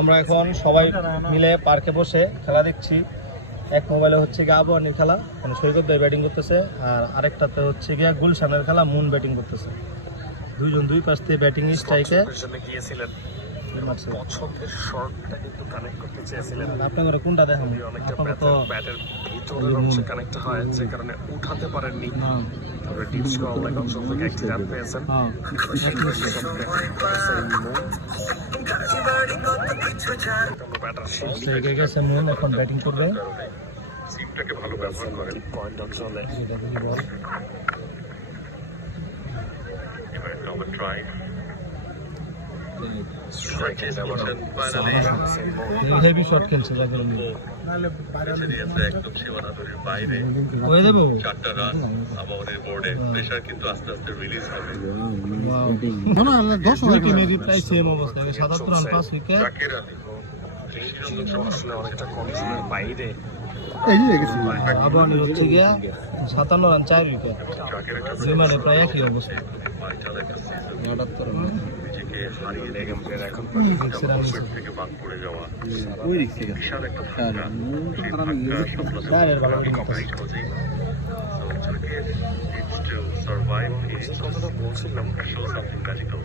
আমরা এখন সবাই মিলে পার্কে বসে খেলা দেখছি। এক মোবাইলে হচ্ছে গিয়ে আবহাওয়ার খেলা, মানে সৈকত ভাই ব্যাটিং করতেছে, আর আরেকটাতে হচ্ছে গিয়ে গুলশানের খেলা, মুন ব্যাটিং করতেছে। দুইজন দুই পাশ দিয়ে ব্যাটিং স্ট্রাইকে গিয়েছিলেন। পছন্দের শটটা কিন্তু কানেক্ট করতে চেয়েছিলেন। আপনারা কোনটা দেখেন? আপনারা তো ব্যাটের ভিতরের অংশে কানেক্ট হয়, যে কারণে উঠাতে পারেননি। তবে ডিপস কল লাইক অংশ থেকে একটি রান পেয়েছেন। ব্যাটার গেছে মুন, এখন ব্যাটিং করবে। সিমটাকে ভালো ব্যবহার করেন। পয়েন্ট অঞ্চলে এবার কভার ট্রাই স্ট্রাইকে যাচ্ছেন ফাইনালি। হেভি শট খেলছে জাকির আলী। নালে বাইরে দিয়েছে একদম সীমানা দূরের বাইরে। হয়ে দেবো 4টা রান আমাদের বোর্ডে। প্রেসার কিন্তু আস্তে আস্তে রিলিজ হবে। না না 10 ওভার টিমেরই প্রায় সেম অবস্থা, 77 রান 5 উইকেট। জাকির আলী আসলে অনেকটা কন্ট্রোলের বাইরে। আবহাওয়ার হচ্ছে গিয়া 57 রান 4 উইকেট। জাকির একটা লিমারে প্রায় একই অবস্থা। ভাইটাল একটা সিজন। 78 রান। নিজেকে হারিয়ে গেমসের এখন থেকে বাদ পড়ে যাওয়া বিশাল একটা ধাক্কা। সেই ধাক্কা চারের ভালো সামলাতে কপাই খোঁজে। So Turkey needs to survive. It needs to show something magical.